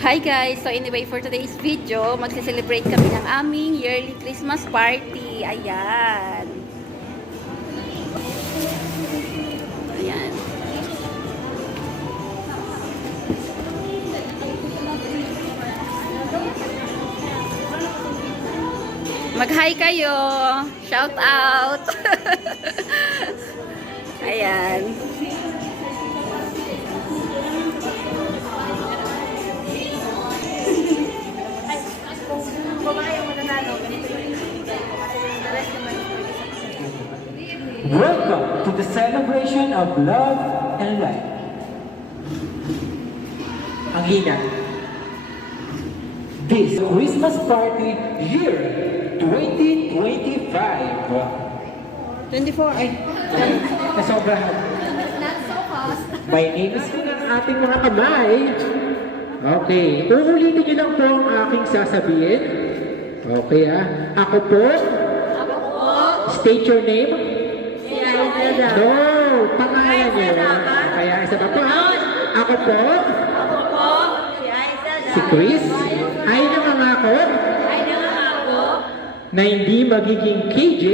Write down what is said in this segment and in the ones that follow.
Hi guys! So anyway, for today's video, magse-celebrate kami ng aming yearly Christmas party. Ayan. Ayan. Mag-hi kayo! Shout out! Ayan. Welcome to the celebration of love and life. Ang hina. This Christmas party year 2025. 24. Ay, nasobrahan. Not so fast. My name is ng ating mga kamay. Okay, uulitin niyo lang po ang aking sasabihin. Okay Ako po. State your name. No, pangalan niyo. Kaya isa pa po. Ako po. Si Chris. Ay nangangako. Na hindi magiging KJ.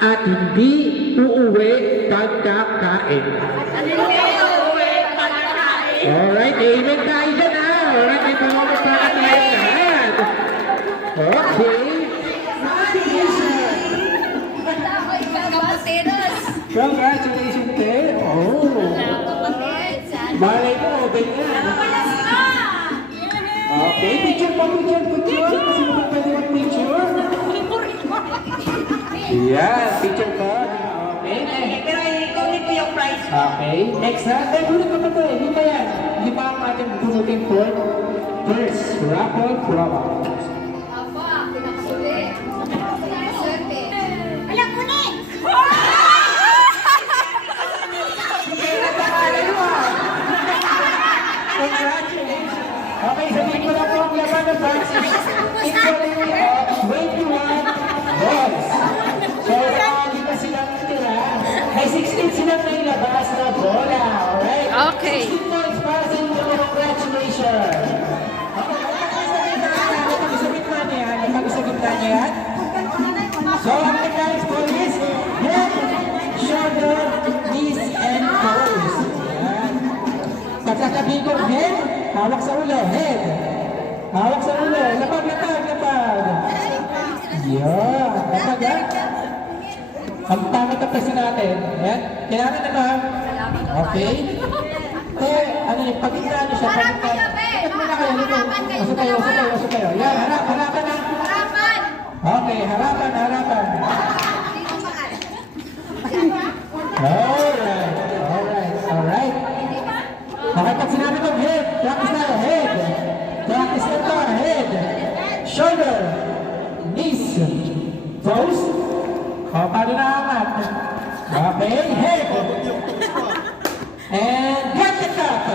At hindi uuwi pagkakain. Alright, amen tayo dyan Alright, may pangalaman para tayo lahat. Okay. Congratulations, Te. Malay ko, open na. Okay, picture. Sino ba pwede mag-picture? Yan, picture ko. Okay. Pero ikunin ko yung price. Okay. Next ha. Bunot ko pa ito Hindi pa yan. Hindi pa ang ating bunutin for first raffle promo. Alam mo na! Congratulations! Okay, sabihin ko lang po ang laman ng box is equally 21 balls. So, hindi pa sila natira. May 16 silang nailabas na bola. Alright? Okay. 16 points para sa inyo. Congratulations! Napag-isagitna niya yan. So, ang mechanics po is head, shoulder, knees, and toes. Yan. Pagkatabi ko head, hawak sa ulo, head. Hawak sa ulo, lapag. Yan, lapag yan. Ang pangit ang pesa natin. Yan, kailangan na ba? Okay. Ano yung pagkita niyo siya? Harap kayo, be! Harapan kayo. Usap kayo. Yan, harapan na. Okay, harapan. Alright. Okay, pag sinabi ko head, practice na head. Practice na to, head. Shoulder. Knees. Toes. Paano na angat? Okay, head. And get the cup.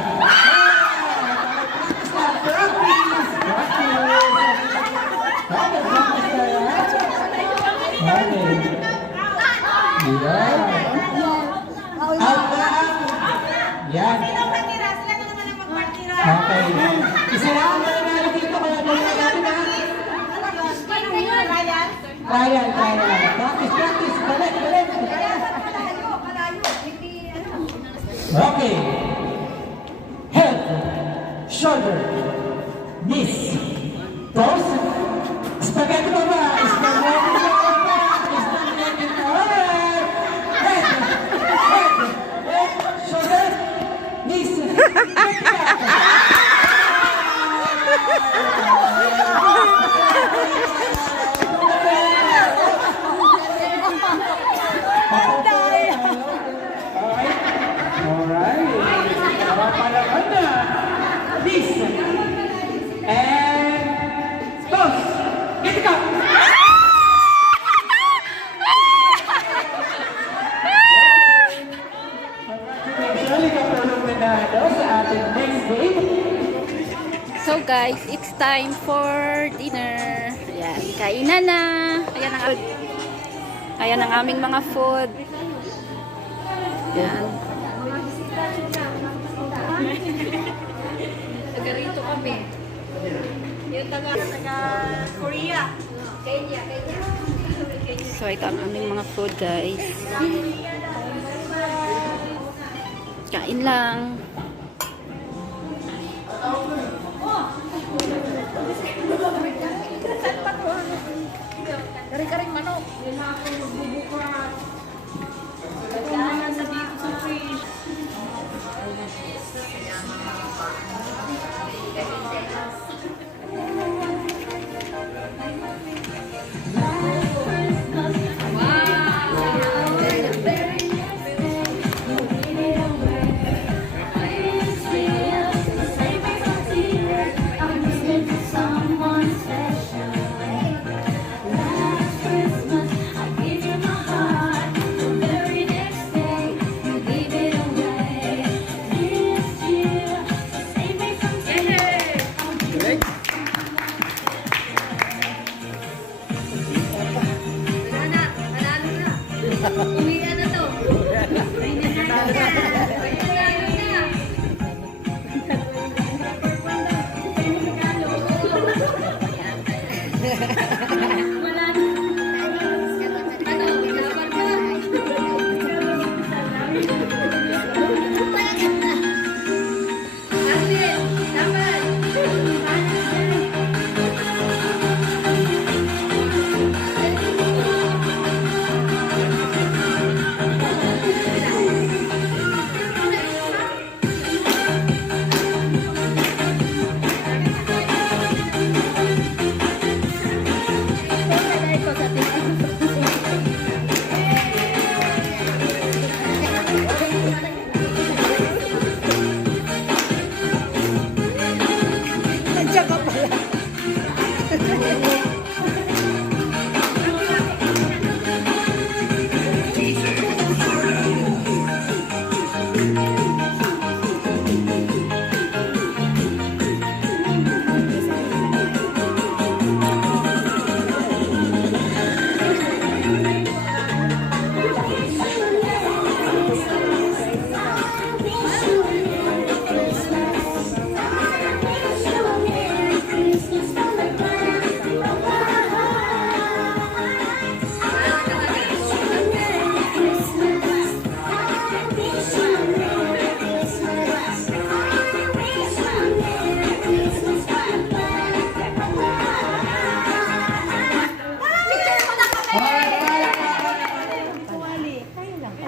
Yan. Okay. Isa lang ang nangyari dito kaya gawin natin Trial. Practice. Balik. Okay. Head, shoulder, knees, toes, spaghetti ba? Alright. Head, shoulder, knees, Palakan na. This. And toss. Get the cup. Congratulations. Kapulong nanalo sa ating next game. So guys, it's time for dinner. Ayan, kainan na. Ayan ang aming mga food. Ayan. kami. Yung taga Korea. Kenya. So, ito ang aming mga food, guys. Kain lang. Kari-karing manok. Umiyan na to.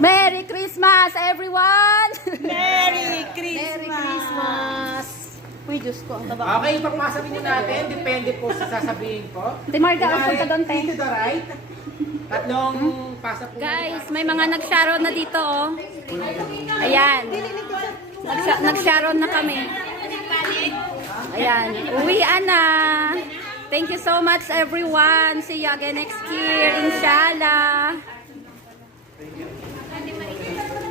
Merry Christmas, everyone! Merry Merry Christmas! Uy, Diyos ko, ang taba. Okay, ipapasa din natin. Depende po sa sasabihin ko. Te Marga, usod ka doon, te. To the right. Tatlong pasa po. Guys, may mga nag-sharon na dito, oh. Ayan. Nag-sharon na kami. Ayan. Uwian na. Thank you so much, everyone. See you again next year, inshallah.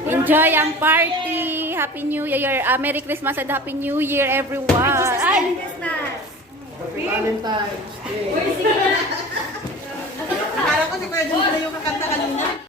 Enjoy ang party. Happy New Year. Merry Christmas and Happy New Year, everyone. Ay! Valentine's Day. Akala ko si Kuya Jun pala yung kakanta kanina.